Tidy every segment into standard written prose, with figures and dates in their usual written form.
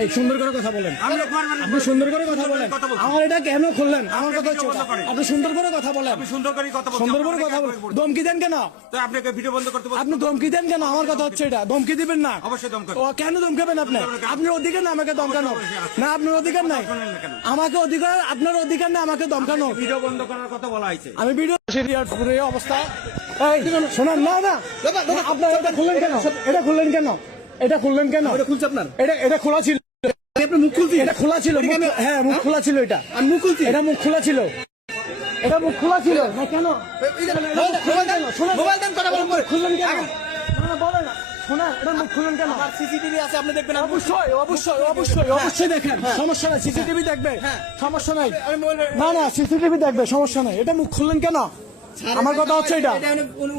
এই সুন্দর করে কথা বলেন, আপনি সুন্দর করে কথা বলেন। আমার এটা কেন খুললেন? আমার কথা হচ্ছে আপনি সুন্দর করে কথা বলেন, সুন্দর করে কথা বলেন। ধমকি দেন কেন? আপনাকে ভিডিও বন্ধ করতে আপনি ধমকি দেন কেন? আমার কথা হচ্ছে এটা, ধমকি দিবেন না। অবশ্যই ধমকান। ও কেন ধমকাবেন আপনি? আপনার অধিকার না আমাকে ধমকানো। না, আপনার অধিকার নাই আমাকে অধিকার, আপনার অধিকার না আমাকে ধমকানো। ভিডিও বন্ধ করার কথা বলা হয়েছে। আমি ভিডিও পুরো এই অবস্থা। এই শোনান না, না আপনার এটা খুললেন কেন? এটা খুললেন কেন? এটা খুললেন কেন? এটা খুলছে আপনার, এটা খোলা ছিল। আপনার মুখ খুলছি, এটা খোলা ছিল। হ্যাঁ, মুখ খোলা ছিল। এটা আমি মুখ খুলছি, এটা মুখ খোলা ছিল। এটা মুখ খোলা ছিল না কেন? মোবাইল দেন, কথা বলুন। খুললেন কেন? না বলেন না, শোনা, এটা মুখ খুললেন কেন? আমার সিসিটিভি আছে, আপনি দেখবেন। অবশ্যই অবশ্যই অবশ্যই অবশ্যই দেখেন, সমস্যা নাই। সিসিটিভি দেখবে, সমস্যা নাই। না না, সিসিটিভি দেখবে, সমস্যা নাই। এটা মুখ খুললেন কেন? আমার কথা হচ্ছে এটা,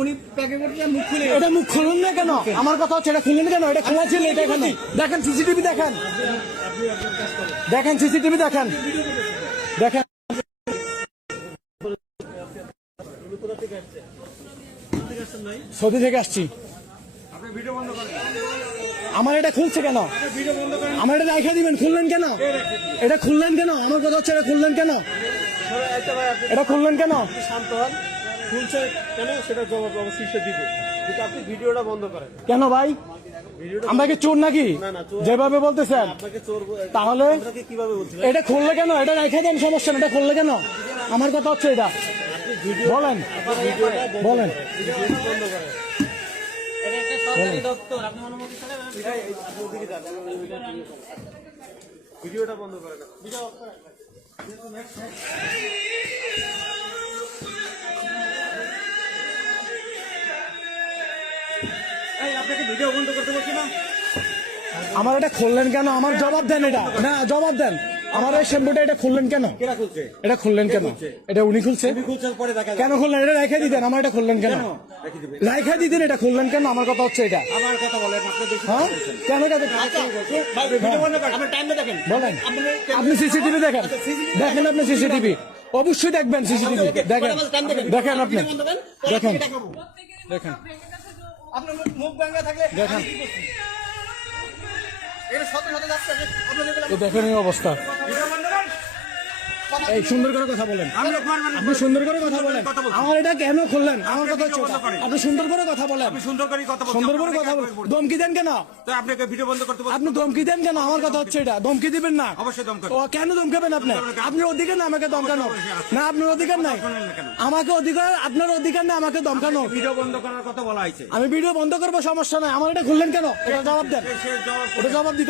উনি প্যাকে করতে মুখ খুলে, এটা মুখ খুলুন না কেন? আমার কথা হচ্ছে এটা খুললেন কেন? এটা খোলা ছিল। এটা এখানে দেখেন, সিসিটিভি দেখেন, দেখেন সিসিটিভি দেখেন, দেখেন। সৌদি থেকে আসছি। আপনি ভিডিও বন্ধ করেন। আমার এটা খুলছে কেন? ভিডিও বন্ধ করেন। আমার এটা রাইখা দিবেন, খুললেন কেন? এটা খুললেন কেন? আমার কথা হচ্ছে এটা খুললেন কেন? এটা খুললেন কেন? শান্ত হন, খুলছে কেন সেটা জবাব অবশ্যই সে দিবে, কিন্তু আপনি ভিডিওটা বন্ধ করেন। কেন ভাই? আমরা কি চোর নাকি? যেভাবে বলতেছেন আপনাকে চোর তাহলে আপনাকে কিভাবে বলছে? এটা খুললে কেন? এটা রাইখা দেন, সমস্যা না। এটা খুললে কেন? আমার কথা হচ্ছে এটা বলেন, বলেন। বন্ধ করেন। এটা একটা সরকারি দপ্তর, আপনি অনুমতি ছাড়া ভিডিওটা বন্ধ করেন। এই আপনাকে ভিডিও বন্ধ করতে বলছি না। আমার এটা খুললেন কেন? আমার জবাব দেন। এটা না, জবাব দেন। আমার এই শ্যাম্পুটা এটা খুললেন কেন? কেরা খুলছে? এটা খুললেন কেন? এটা উনি খুলছে। খুলছেন পরে দেখা যাবে। কেন খুললেন? এটা রাইখা দিতেন। আমার এটা খুললেন কেন? রেখে দিবেন। রাইখা দিতেন, এটা খুললেন কেন? আমার কথা হচ্ছে এটা। আমার কথা বলেন, আপনি দেখুন। হ্যাঁ, কেন? ভাই ভিডিও বন্ধ করেন। আপনার টাইমটা দেখেন। বলেন। আপনি সিসিটিভি দেখেন, দেখেন আপনি সিসিটিভি অবশ্যই দেখবেন। সিসিটিভি দেখেন, দেখেন আপনি দেখেন, দেখেন, আপনার মুখ ভাঙা থাকলে দেখেন। এটা শত শত যাচ্ছে, আপনি দেখবেন। তো দেখেন এই অবস্থা। ভিডিও বন্ধ করেন। এই সুন্দর করে কথা বলেন, আপনি সুন্দর করে কথা বলেন। আমার এটা কেন খুললেন? আমার কথা হচ্ছে এটা। আপনি সুন্দর করে কথা বলেন, আপনি সুন্দর করে কথা বলছেন। সুন্দর করে কথা বলেন। ধমকি দেন কেন? তো আপনাকে ভিডিও বন্ধ করতে বলছি। আপনি ধমকি দেন কেন? আমার কথা হচ্ছে এটা, ধমকি দিবেন না। অবশ্যই ধমকান। ও কেন ধমকাবেন আপনি? আপনার অধিকার না আমাকে ধমকানো। না, আপনার অধিকার নাই আমাকে অধিকার, আপনার অধিকার না আমাকে ধমকানো। ভিডিও বন্ধ করার কথা বলা হয়েছে। আমি ভিডিও বন্ধ করবো, সমস্যা নাই। আমার এটা খুললেন কেন? এটা জবাব দেন, সে জবাব এটা জবাব দিতে